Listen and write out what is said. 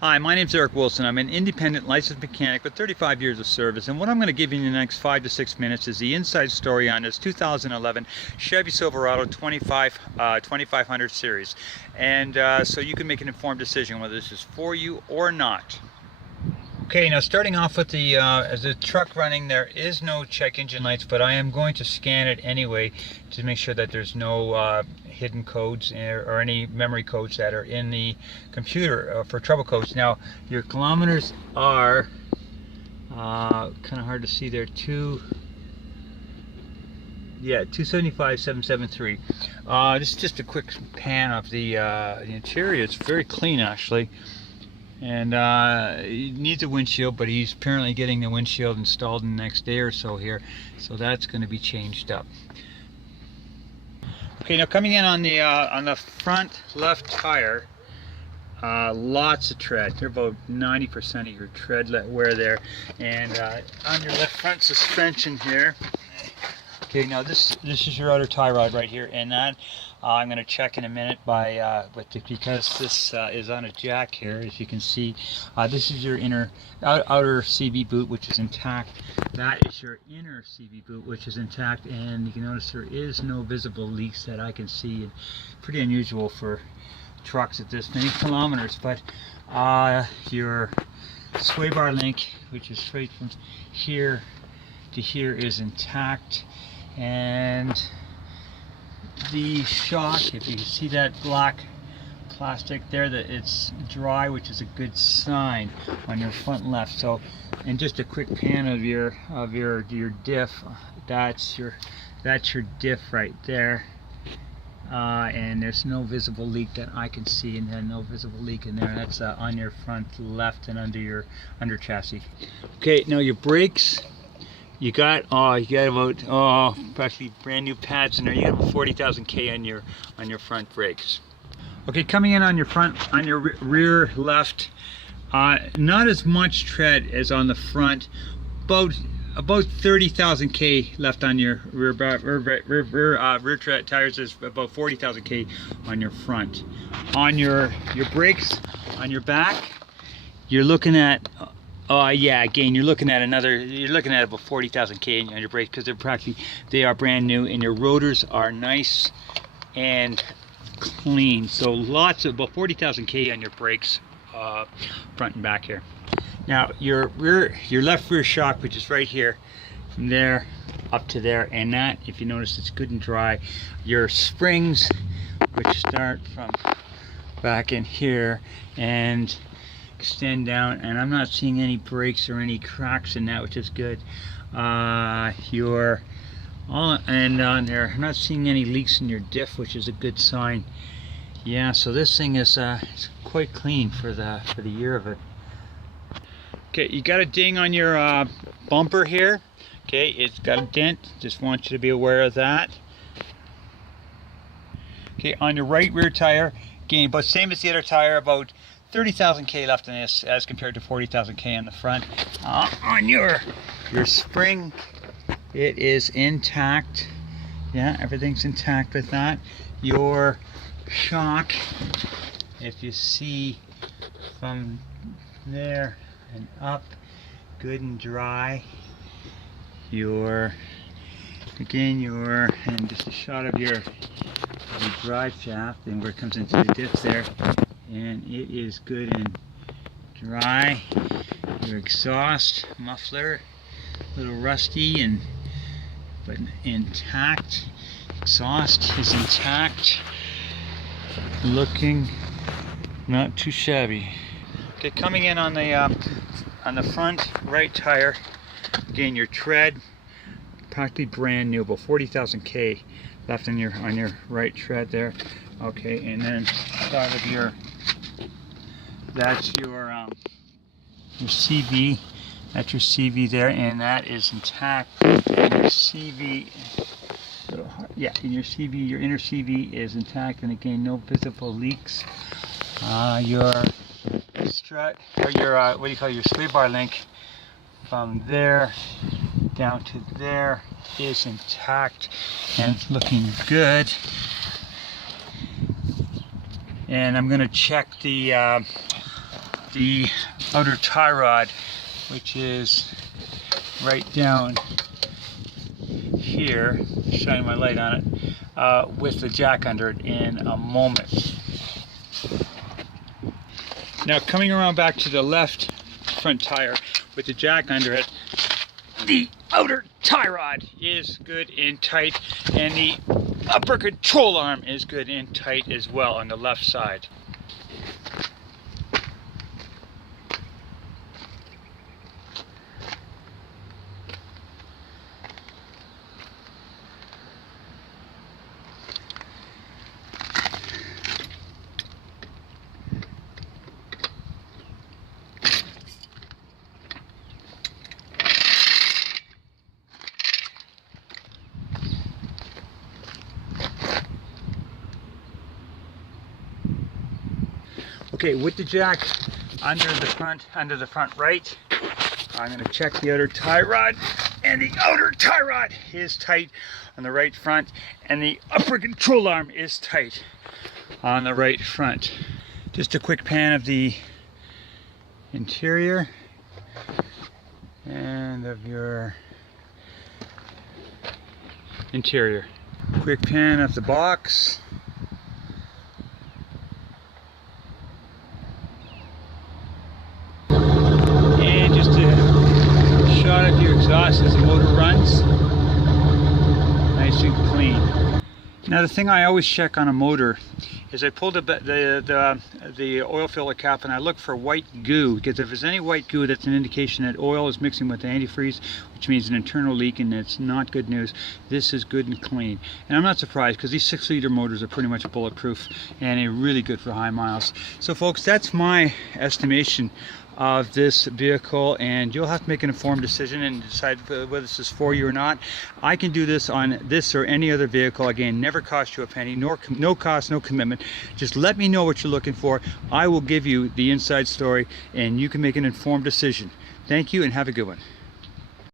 Hi, my name is Eric Wilson. I'm an independent licensed mechanic with 35 years of service, and what I'm going to give you in the next 5 to 6 minutes is the inside story on this 2011 Chevy Silverado 2500 series, and so you can make an informed decision whether this is for you or not. Okay, now starting off with the as the truck running, there is no check engine lights, but I am going to scan it anyway to make sure that there's no hidden codes or any memory codes that are in the computer for trouble codes. Now your kilometers are kind of hard to see there. 275,773. This is just a quick pan of the interior. It's very clean actually. And he needs a windshield, but he's apparently getting the windshield installed in the next day or so here, so that's going to be changed up. Okay, now coming in on the front left tire, lots of tread. They're about 90% of your tread wear there, and on your left front suspension here. Okay, now this is your outer tie rod right here, and that I'm going to check in a minute because this is on a jack here, as you can see. This is your outer CV boot, which is intact. That is your inner CV boot, which is intact, and you can notice there is no visible leaks that I can see. Pretty unusual for trucks at this many kilometers. But your sway bar link, which is straight from here to here, is intact. And the shock, if you can see that black plastic there, that it's dry, which is a good sign on your front left. So, and just a quick pan of your diff. That's your diff right there. And there's no visible leak that I can see, and then no visible leak in there. That's on your front left and under your under chassis. Okay, now your brakes. You got about practically brand new pads in there. You got about 40,000 K on your front brakes. Okay, coming in on your front, on your rear left, not as much tread as on the front. About 30,000 K left on your rear tires. Is about 40,000 K on your front. On your brakes, on your back, you're looking at. Yeah, again, you're looking at about 40,000 K on your brakes, because they are brand new, and your rotors are nice and clean. So lots of about 40,000 K on your brakes, front and back here. Now your left rear shock, which is right here, from there up to there, and that, if you notice, it's good and dry. Your springs, which start from back in here and extend down, and I'm not seeing any breaks or any cracks in that, which is good. And on there, I'm not seeing any leaks in your diff, which is a good sign. Yeah, so this thing is quite clean for the year of it. Okay, you got a ding on your bumper here. Okay, it's got a dent. Just want you to be aware of that. Okay, on your right rear tire, again, about same as the other tire, about 30,000 K left in this as compared to 40,000 K on the front. On your spring, it is intact. Yeah, everything's intact with that. Your shock, if you see from there and up, good and dry. And just a shot of your drive shaft and where it comes into the diff there. And it is good and dry. Your exhaust muffler, a little rusty but intact. Exhaust is intact, looking not too shabby. Okay, coming in on the front right tire, again, your tread practically brand new, about 40,000 K left on your right tread there. Okay, and then side of that's your CV. That's your CV there, and that is intact. And your CV, your inner CV is intact, and again, no visible leaks. Your strut, or your sway bar link, from there down to there is intact and looking good. And I'm going to check the the outer tie rod, which is right down here, shining my light on it, with the jack under it in a moment. Now coming around back to the left front tire with the jack under it, the outer tie rod is good and tight, and the upper control arm is good and tight as well on the left side. Okay, with the jack under the front right, I'm going to check the outer tie rod, and the outer tie rod is tight on the right front, and the upper control arm is tight on the right front. Just a quick pan of the interior and of your interior. Quick pan of the box. Shot of your exhaust as the motor runs, nice and clean. Now the thing I always check on a motor is I pull the oil filler cap and I look for white goo, because if there's any white goo, that's an indication that oil is mixing with the antifreeze, which means an internal leak, and it's not good news. This is good and clean, and I'm not surprised because these 6-liter motors are pretty much bulletproof and they're really good for high miles. So folks, that's my estimation of this vehicle, and you'll have to make an informed decision and decide whether this is for you or not. I can do this on this or any other vehicle. Again, never cost you a penny, no cost, no commitment. Just let me know what you're looking for. I will give you the inside story and you can make an informed decision. Thank you and have a good one.